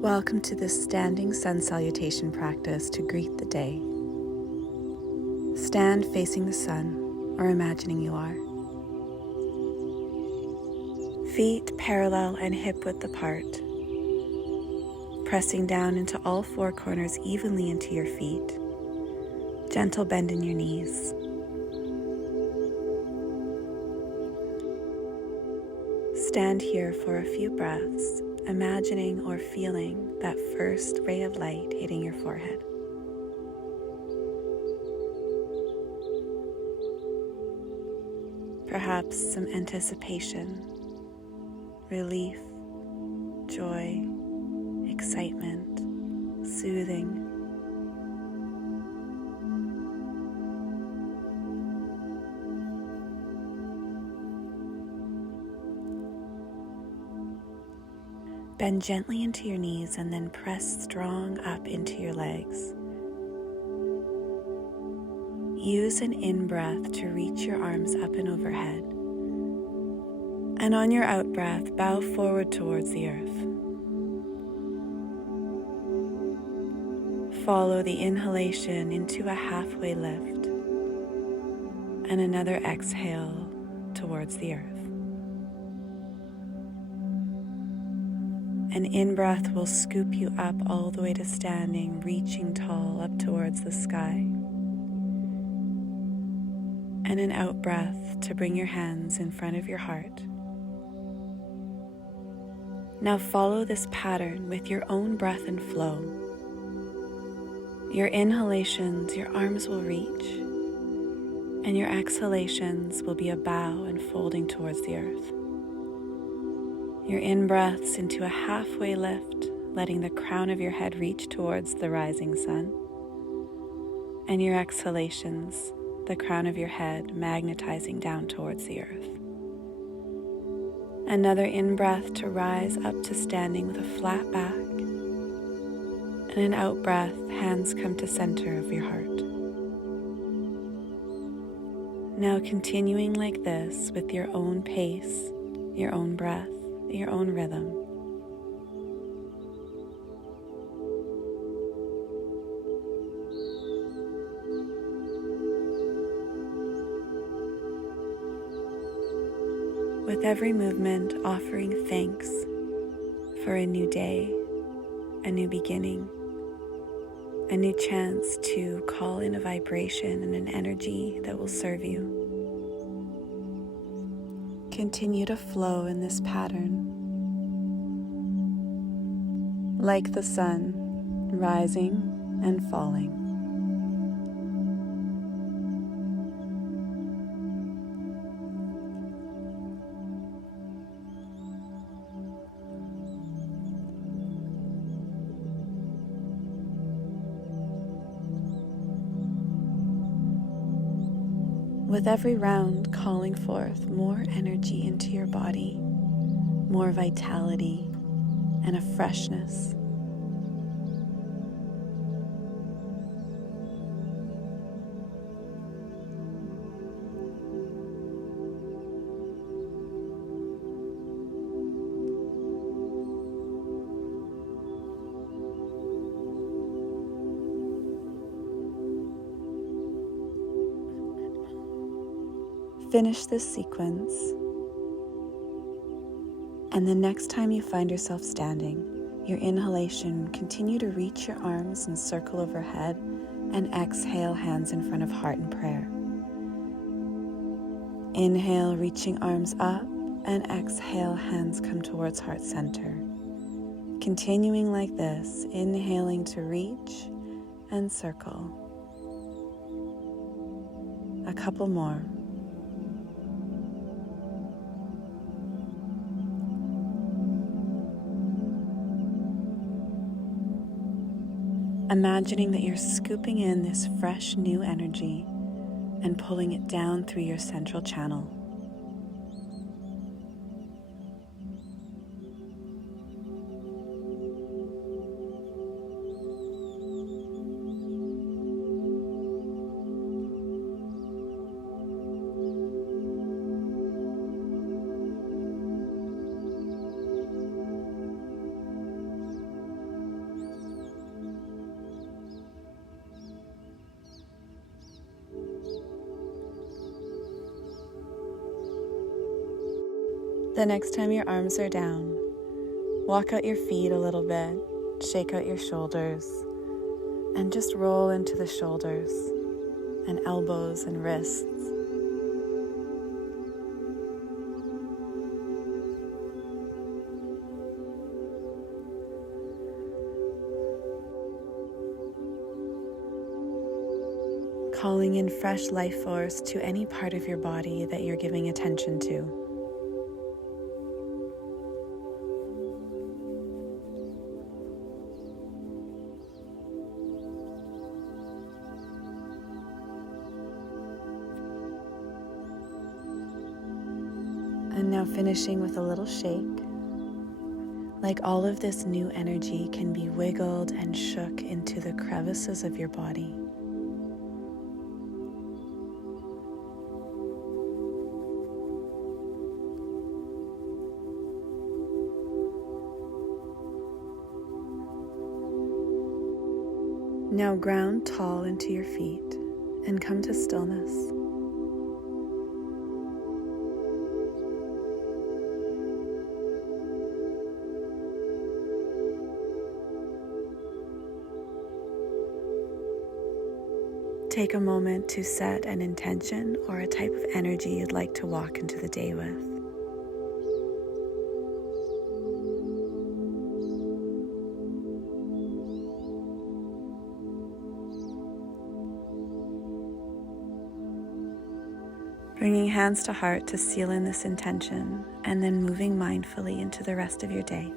Welcome to this standing sun salutation practice to greet the day. Stand facing the sun, or imagining you are. Feet parallel and hip-width apart, pressing down into all four corners evenly into your feet. Gentle bend in your knees. Stand here for a few breaths, imagining or feeling that first ray of light hitting your forehead. Perhaps some anticipation, relief, joy, excitement, soothing. Bend gently into your knees and then press strong up into your legs. Use an in-breath to reach your arms up and overhead. And on your out-breath, bow forward towards the earth. Follow the inhalation into a halfway lift and another exhale towards the earth. An in-breath will scoop you up all the way to standing, reaching tall up towards the sky. And an out-breath to bring your hands in front of your heart. Now follow this pattern with your own breath and flow. Your inhalations, your arms will reach, and your exhalations will be a bow and folding towards the earth. Your in-breaths into a halfway lift, letting the crown of your head reach towards the rising sun. And your exhalations, the crown of your head magnetizing down towards the earth. Another in-breath to rise up to standing with a flat back. And an out-breath, hands come to center of your heart. Now continuing like this with your own pace, your own breath, your own rhythm. With every movement, offering thanks for a new day, a new beginning, a new chance to call in a vibration and an energy that will serve you. Continue to flow in this pattern, like the sun, rising and falling. With every round, calling forth more energy into your body, more vitality, and a freshness. Finish this sequence, and the next time you find yourself standing, your inhalation, continue to reach your arms and circle overhead, and exhale, hands in front of heart in prayer. Inhale, reaching arms up, and exhale, hands come towards heart center. Continuing like this, inhaling to reach and circle. A couple more. Imagining that you're scooping in this fresh new energy and pulling it down through your central channel. The next time your arms are down, walk out your feet a little bit, shake out your shoulders, and just roll into the shoulders and elbows and wrists. Calling in fresh life force to any part of your body that you're giving attention to. And now finishing with a little shake. Like all of this new energy can be wiggled and shook into the crevices of your body. Now ground tall into your feet and come to stillness. Take a moment to set an intention or a type of energy you'd like to walk into the day with. Bringing hands to heart to seal in this intention, and then moving mindfully into the rest of your day.